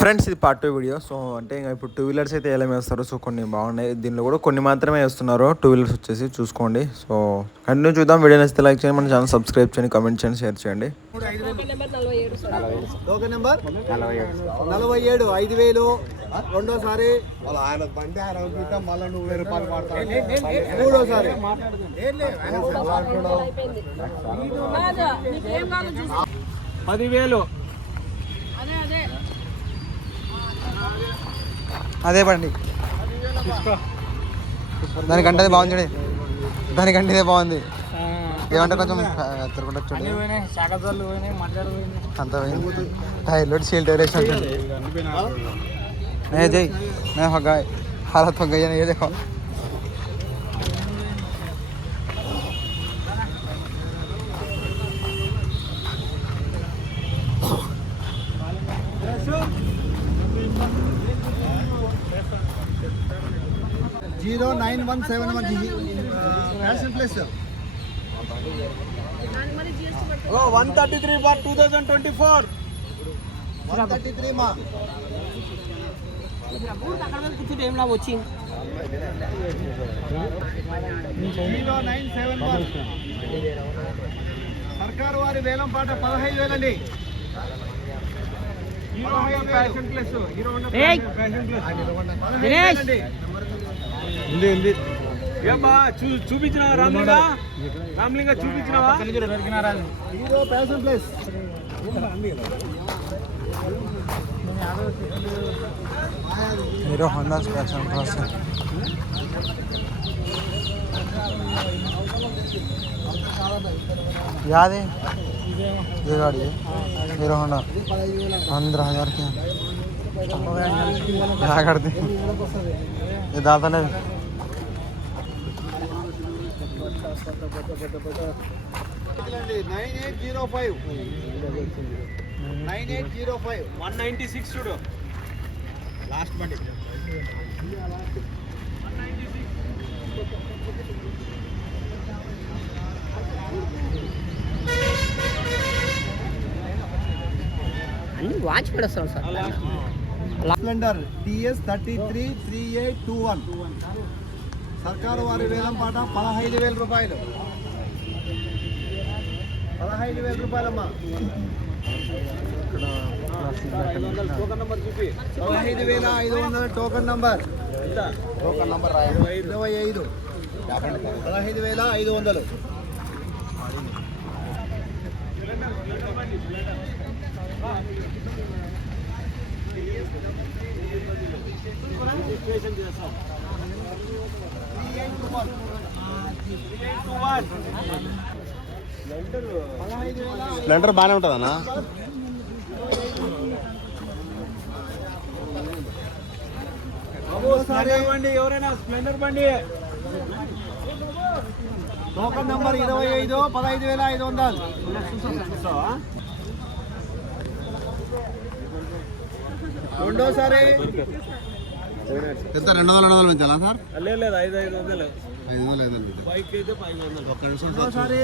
Friends ఇది part two video so అంటే ఇంకా ఇప్పుడు టూ వీలర్స్ అయితే ఎలా వేస్తారు సో కొన్ని బాగున్నాయి దీనిలో కూడా కొన్ని మాత్రమే వేస్తున్నారు టూ వీలర్స్ వచ్చేసి చూసుకోండి సో కంటిన్యూ చూద్దాం వీడియో నచ్చితే లైక్ చేయండి మన ఛానల్ సబ్స్క్రైబ్ చేయండి కామెంట్ చేయండి షేర్ చేయండి నెంబర్ నలభై ఏడు ఐదు వేలు రెండోసారి ఆయన బండి ఆయన అనుకుంటా మళ్ళీ నువ్వు వెయ్యి రూపాయలు వాడతావు మూడోసారి పదివేలు అదే పడండి దానికంటే అది బాగుంది దానికంటే ఇదే బాగుంది. ఏమంటే కొంచెం తిరుగుండొచ్చు చూడండి అంత పోయింది. టైర్లో సీల్ టైర్ వేసి ఉంటుంది నే జై. నే హగ్గాయ్. హాలత్ హగ్గాయ్ అని zero nine one seven one. Fashion plus one thirty three for two thousand twenty four. One thirty three మా జీరో నైన్ సెవెన్ వన్. సర్కారు వారి వేలం పాట పదహైదు వేలండి. Hero fashion plus hero fashion plus పదహైదు వేలండి ఏమ్మా చూ చూపించిన రామ్లింగ రామ్లింగ చూపించినావా Hero fashion plus Hero Honda special plus याद है ये गाड़ी है हीरो होंडा पंद्रह हजार की क्या करते ये దాంతోనే nine eight zero five. Nine eight zero five one ninety six last అన్ని వాచ్ పెడతాం sir Splendor TS thirty three three eight two one సర్కారు వారి వేలం పాట పదహైదు వేల రూపాయలు. పదహైదు వేల రూపాయలమ్మా. పదహైదు వేల ఐదు వందల టోకన్ నంబర్ టోకన్ నంబర్ ఇరవై ఐదు. పదహైదు వేల ఐదు వందలు. స్ప్లెండర్ బాగానే ఉంటుంది అన్న స్ప్లెండర్ బండి ఎవరైనా స్ప్లెండర్ బండి. టోకన్ నంబర్ ఇరవై ఐదు పదహైదు వేల ఐదు వందలు. రెండోసారి. ఎంత? రెండు వందల రెండు వందలు పెంచాలా సార్? లేదు లేదు ఐదు ఐదు వందలు ఐదు వందలు ఐదు వందలు. బైక్ అయితే ఐదు వందలు. ఒక్క నిమిషం రెండోసారి.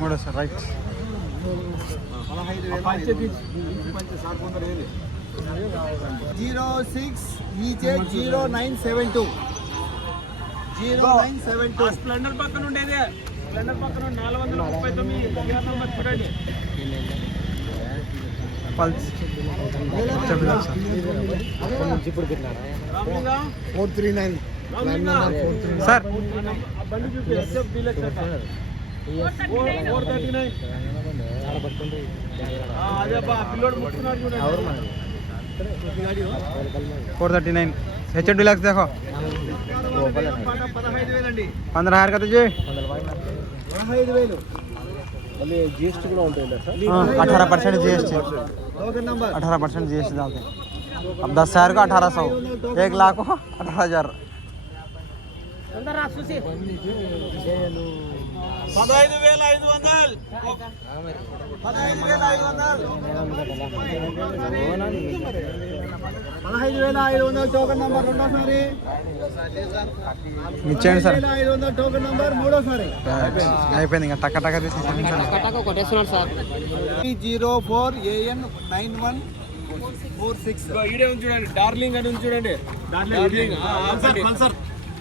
మూడోసారి. Right. Zero six EJ zero nine seven two. Zero nine seven two. Splendor పక్కన ఉండేది. స్ప్లెండర్ పక్కన నాలుగు వందల ముప్పై తొమ్మిది నంబర్ చూడండి four three nine. Sir. Four thirty nine. అదే పిల్లోడు ముట్టుకున్నాడు చూడండి four thirty nine H deluxe देखो పాట పదహైదు వేలండి पंद्रह हजार का तुझे పదహైదు వేలు మళ్ళీ జిఎస్టీ కూడా ఉంటుంది సార్ अठारह percent G S T token number अठारह परसेंट जी एस टी डालते हैं अब दस हजार का अठारह सौ एक लाख को अठारह हजार పదహైదు వేల ఐదు వందలు పదహైదు వేల ఐదు వందలు పదహైదు వేల ఐదు వందలు టోకెన్ నంబర్ రెండోసారి. ఇచ్చేయండి సార్. ఐదు వందలు టోకెన్ నంబర్ మూడోసారి. అయిపోయింది. ఇంకా టక్క టక్క తీసి zero four AN nine one four six. ఉంది చూడండి. డార్లింగ్ అని చూడండి. డార్లింగ్ బండి.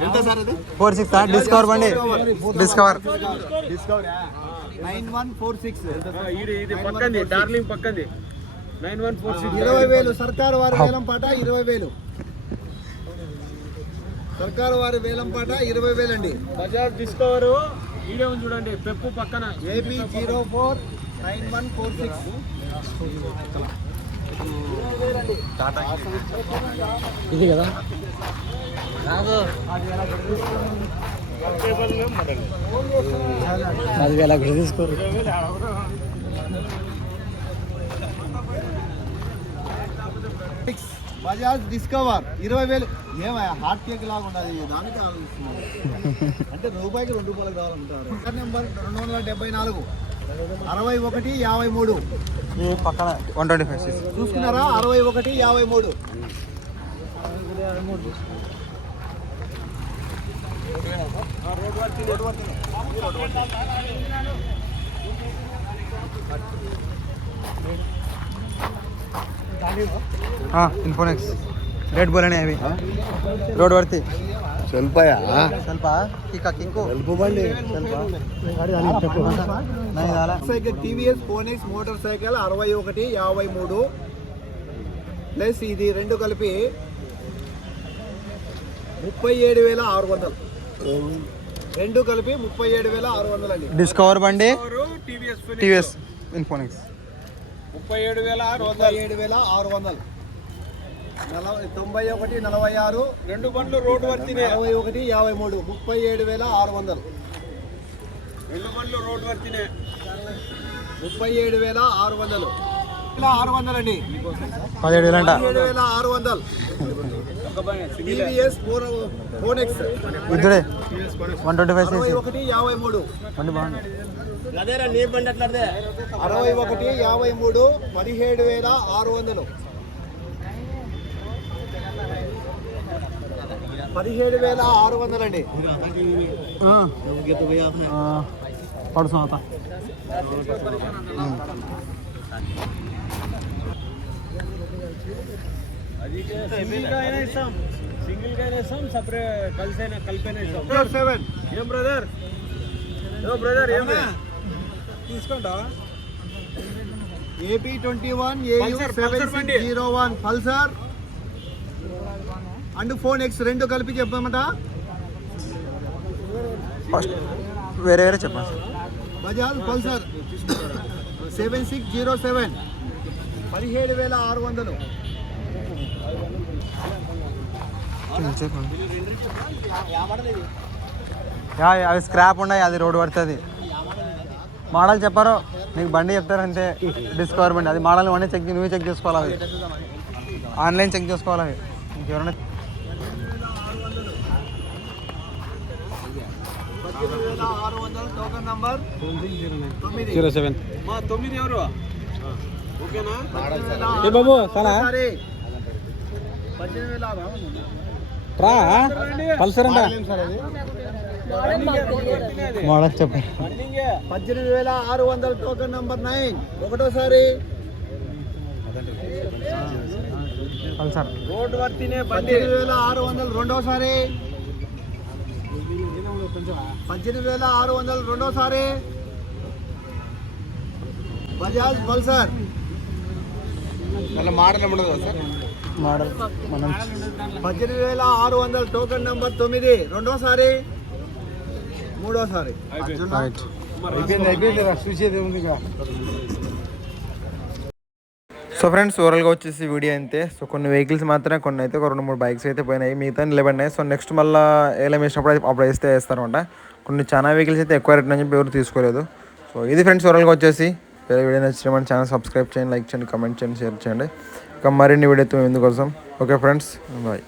ఎంత సార్ ఇది? ఫోర్ సిక్స్ డిస్కవర్ బండి. Discover. Nine one four six. ఇది పక్కంది. డార్లింగ్ పక్కంది. నైన్ వన్ ఫోర్ సిక్స్ ఇరవై వేలు. సర్కారు వారి వేలం పాట ఇరవై వేలు. సర్కారు వారి వేలం పాట ఇరవై వేలు అండి బజాజ్ డిస్కవర్. ఉంది చూడండి. పెప్పు పక్కన. AP zero four nine one four six. పదివేల కూడా తీసుకోరు. బజాజ్ డిస్కవర్. ఇరవై వేలు. ఏమయ్యా హార్ట్ కేక్ లాగా ఉండదు దానికి ఆలోచిస్తున్నాను అంటే రూపాయికి రెండు రూపాయలు కావాలంటారు నెంబర్ రెండు వందల డెబ్బై నాలుగు. అరవై ఒకటి యాభై మూడు. పక్కన వన్ ట్వంటీ ఫైవ్ చూసుకున్నారా? అరవై ఒకటి యాభై మూడు. ఇన్ఫోనెక్స్ రేట్ బోల్ అవి రోడ్ వర్తి స్వల్పయా ಸ್ವಲ್ಪ ಕಿಕ್ಕ ಕಿಕ್ಕು స్వల్ప బండి cycle TVS Phoenix motor cycle అరవై ఒకటి యాభై మూడు ప్లస్ ఇది రెండు కలిపి ముప్పై ఏడు వేల ఆరు వందలు రెండు కలిపి ముప్పై ఏడు వేల ఆరు వందలు అండి డిస్కవర్ బండి టీవీఎస్ టీవీఎస్ ఇన్ఫోనెక్స్ ముప్పై ఏడు వేల ఆరు వందలు. ఏడు వేల ఆరు వందలు నలభై తొంభై ఒకటి నలభై ఆరు రెండు బండ్లు రోడ్డు వర్తినే. అరవై ఒకటి యాభై మూడు ముప్పై ఏడు వేల ఆరు వందలు. రెండు బండ్లు రోడ్డు వర్తినే. ముప్పై ఏడు వేల ఆరు వందలు. ఆరు వందలు అండి పదిహేడు వేల ఆరు వందలు. ఇద్దరే వన్ ట్వంటీ ఫైవ్ అరవై సిక్స్ ఒకటి యాభై మూడు. బండి బాగుంది. అదేరా నీ బండి అట్లదే అరవై ఒకటి యాభై మూడు పదిహేడు వేల ఆరు వందలు. పదిహేడు వేల ఆరు వందలు అండి పడుసు అవుతా అది సింగిల్గా అయినా ఇస్తాం. సింగిల్గా అయినా ఇస్తాం సపరేట్ కలిసి అయినా కలిపి అయినా ఇస్తాం సెవెన్ ఏం బ్రదర్ ఏమో బ్రదర్ ఏం తీసుకుంటా AP twenty one seven zero one Pulsar and Phoenix రెండు కలిపి చెప్పమంట. ఫస్ట్ వేరే వేరే చెప్పండి. Sir Bajaj Pulsar seven six zero seven పదిహేడు వేల ఆరు వందలు. అవి స్క్రాప్ ఉన్నాయి అది రోడ్ పడుతుంది. మోడల్ చెప్పారు నీకు బండి చెప్తారంటే డిస్కవర్ బండి అది మోడల్ అన్నీ చెక్ నువ్వే చెక్ చేసుకోవాలి అవి. ఆన్లైన్ చెక్ చేసుకోవాలి అవి. ఇంకెవరైనా జీరో సెవెన్. తొమ్మిది ఎవరు? ఓకేనా? బాబు? ఒకసారి. పద్దెనిమిది వేల ఆరు వందలు. రా పల్సర్ అంట మోడల్ రన్నింగే. పద్దెనిమిది వేల ఆరు వందల టోకెన్ నంబర్ నైన్ ఒకటోసారి. పల్సర్. రోడ్డు వర్తినే పద్దెనిమిది వేల ఆరు వందలు రెండోసారి. పద్దెనిమిది వేల ఆరు వందలు రెండోసారి. బజాజ్ పల్సర్. మళ్ళీ ఉండదు సార్? మోడల్. మనం పద్దెనిమిది వేల ఆరు వందల టోకెన్ నంబర్ తొమ్మిది. రెండోసారి. మూడోసారి. సో ఫ్రెండ్స్ ఓవరాల్గా వచ్చేసి వీడియో అంతే. సో కొన్ని వెహికల్స్ మాత్రమే కొన్ని అయితే ఒక రెండు మూడు బైక్స్ అయితే పోయినాయి. మిగతా నిలబడినాయి. సో నెక్స్ట్ మళ్ళీ ఏలం వేసినప్పుడు అయితే అప్పుడు వేస్తే వేస్తారనమాట కొన్ని చాలా వెహికల్స్ అయితే ఎక్కువ రేట్ అని చెప్పి ఎవరు తీసుకోలేదు. సో ఇది ఫ్రెండ్స్ ఓవరాల్గా వచ్చేసి. వేరే వీడియో నచ్చిన మన ఛానల్ సబ్స్క్రైబ్ చేయండి లైక్ చేయండి కమెంట్ చేయండి షేర్ చేయండి. మరిన్ని వీడియోతో ఎందుకోసం? Okay friends bye